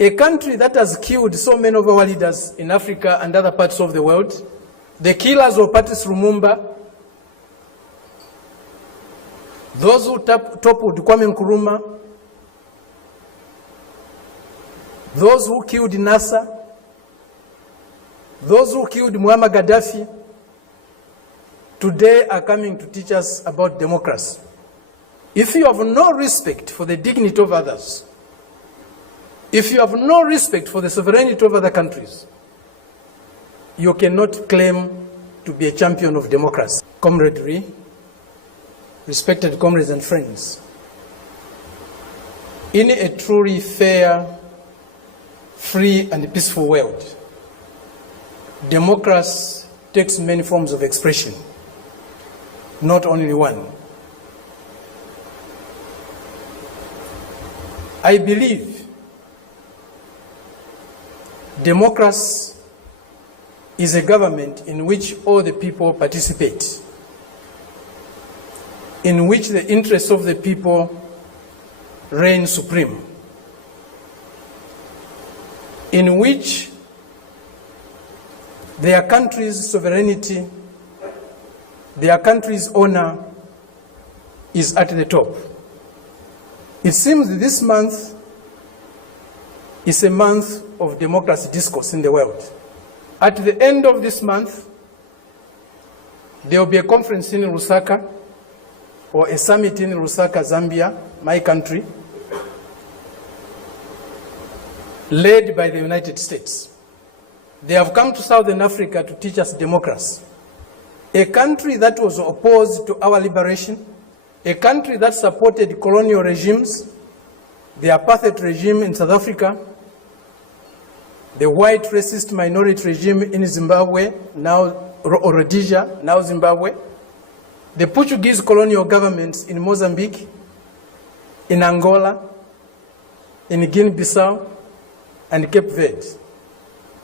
A country that has killed so many of our leaders in Africa and other parts of the world, the killers of Patrice Lumumba, those who toppled Kwame Nkrumah, those who killed Nasser, those who killed Muammar Gaddafi, today are coming to teach us about democracy. If you have no respect for the dignity of others, if you have no respect for the sovereignty of other countries, you cannot claim to be a champion of democracy. Comradely, respected comrades and friends, in a truly fair, free and peaceful world, democracy takes many forms of expression, not only one. I believe democracy is a government in which all the people participate, in which the interests of the people reign supreme, in which their country's sovereignty, their country's honor is at the top. It seems that this month is a month of democracy discourse in the world. At the end of this month, there will be a conference in Lusaka, or a summit in Lusaka, Zambia, my country, led by the United States. They have come to Southern Africa to teach us democracy. A country that was opposed to our liberation, a country that supported colonial regimes, the apartheid regime in South Africa, the white racist minority regime in Zimbabwe, now Rhodesia, now Zimbabwe, the Portuguese colonial governments in Mozambique, in Angola, in Guinea-Bissau, and Cape Verde.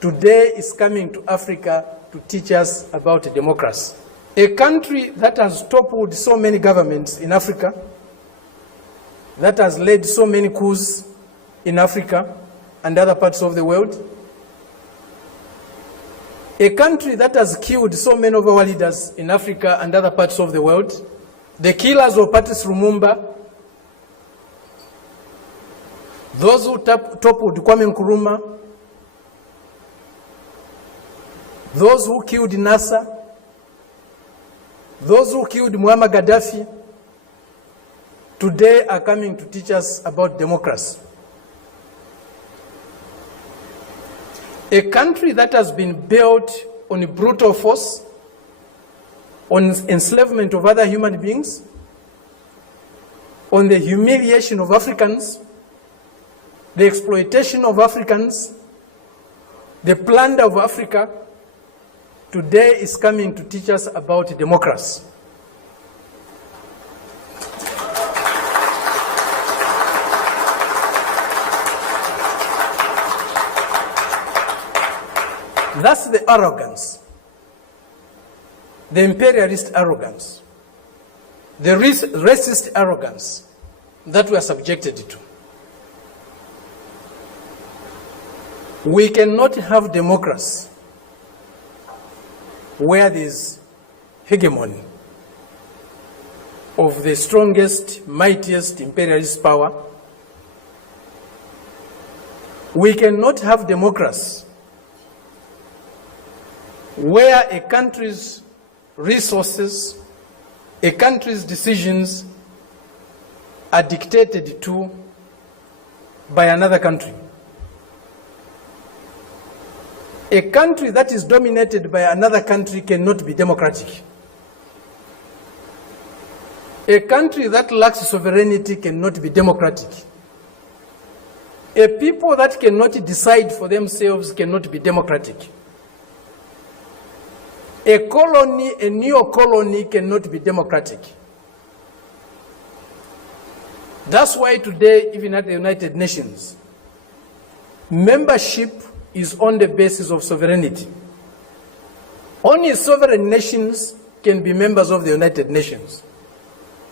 Today is coming to Africa to teach us about democracy. A country that has toppled so many governments in Africa, that has led so many coups in Africa and other parts of the world, a country that has killed so many of our leaders in Africa and other parts of the world, the killers of Patrice Lumumba, those who toppled Kwame Nkrumah, those who killed Nasser, those who killed Muammar Gaddafi, today are coming to teach us about democracy. A country that has been built on brutal force, on enslavement of other human beings, on the humiliation of Africans, the exploitation of Africans, the plunder of Africa, today is coming to teach us about democracy. That's the arrogance, the imperialist arrogance, the racist arrogance that we are subjected to. We cannot have democracy where there is hegemony of the strongest, mightiest imperialist power. We cannot have democracy where a country's resources, a country's decisions are dictated to by another country. A country that is dominated by another country cannot be democratic. A country that lacks sovereignty cannot be democratic. A people that cannot decide for themselves cannot be democratic. A colony, a neo-colony cannot be democratic. That's why today, even at the United Nations, membership is on the basis of sovereignty. Only sovereign nations can be members of the United Nations,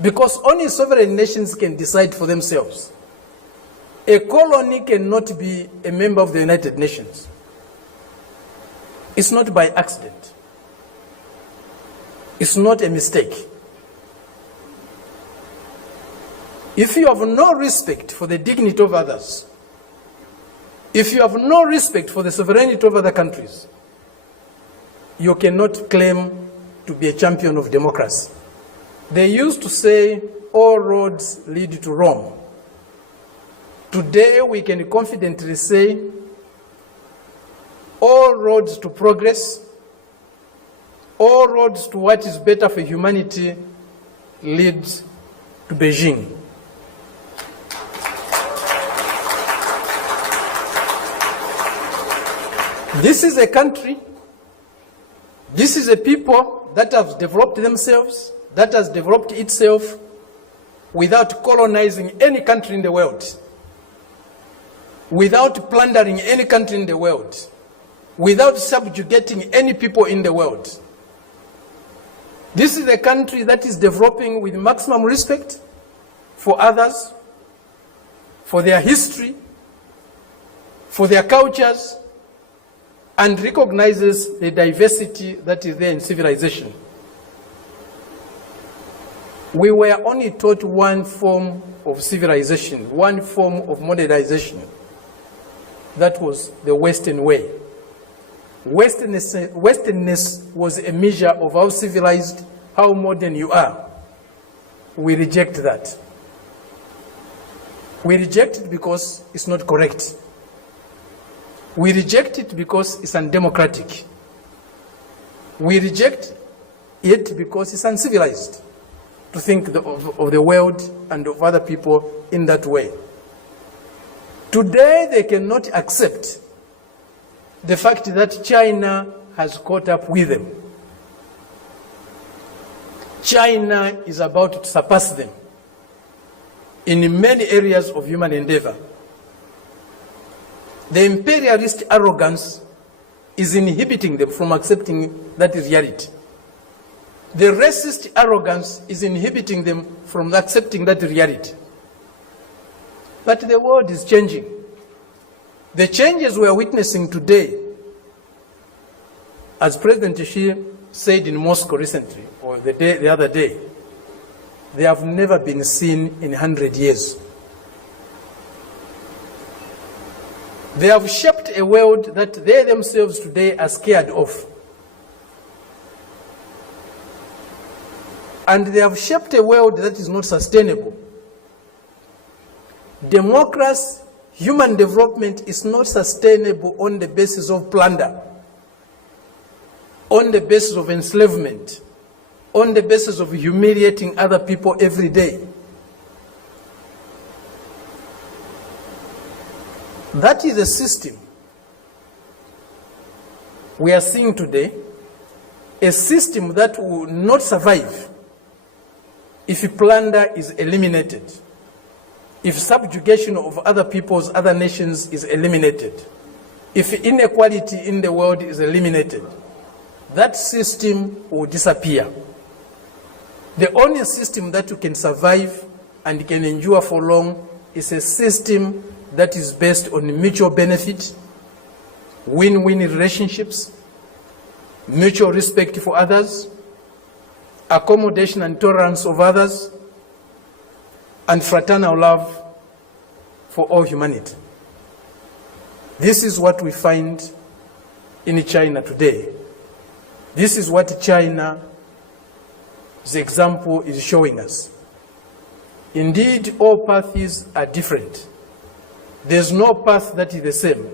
because only sovereign nations can decide for themselves. A colony cannot be a member of the United Nations. It's not by accident. It's not a mistake. If you have no respect for the dignity of others, if you have no respect for the sovereignty of other countries, you cannot claim to be a champion of democracy. They used to say, all roads lead to Rome. Today, we can confidently say, all roads to progress, all roads to what is better for humanity leads to Beijing. This is a country, this is a people that have developed themselves, that has developed itself without colonizing any country in the world, without plundering any country in the world, without subjugating any people in the world. This is a country that is developing with maximum respect for others, for their history, for their cultures, and recognizes the diversity that is there in civilization. We were only taught one form of civilization, one form of modernization. That was the Western way. Westernness was a measure of how civilized, how modern you are. We reject that. We reject it because it's not correct. We reject it because it's undemocratic. We reject it because it's uncivilized to think of the world and of other people in that way. Today, they cannot accept the fact that China has caught up with them. China is about to surpass them in many areas of human endeavor. The imperialist arrogance is inhibiting them from accepting that reality. The racist arrogance is inhibiting them from accepting that reality. But the world is changing. The changes we are witnessing today, as President Xi said in Moscow recently, or the other day, they have never been seen in 100 years. They have shaped a world that they themselves today are scared of. And they have shaped a world that is not sustainable. Democracy, human development is not sustainable on the basis of plunder, on the basis of enslavement, on the basis of humiliating other people every day. That is a system we are seeing today, a system that will not survive if plunder is eliminated, if subjugation of other peoples, other nations is eliminated, if inequality in the world is eliminated. That system will disappear. The only system that can survive and can endure for long is a system that is based on mutual benefit, win-win relationships, mutual respect for others, accommodation and tolerance of others, and fraternal love for all humanity. This is what we find in China today. This is what China's example is showing us. Indeed, all paths are different. There's no path that is the same,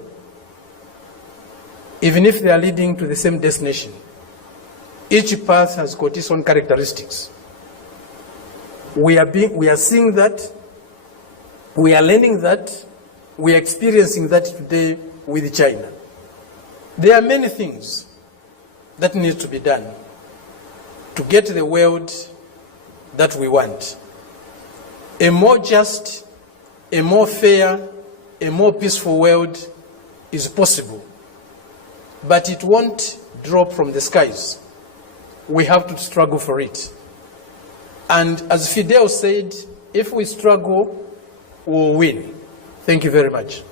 even if they are leading to the same destination. Each path has got its own characteristics. We are seeing that, we are learning that, we are experiencing that today with China. There are many things that need to be done to get the world that we want. A more just, a more fair, a more peaceful world is possible, but it won't drop from the skies. We have to struggle for it. And as Fidel said, if we struggle, we'll win. Thank you very much.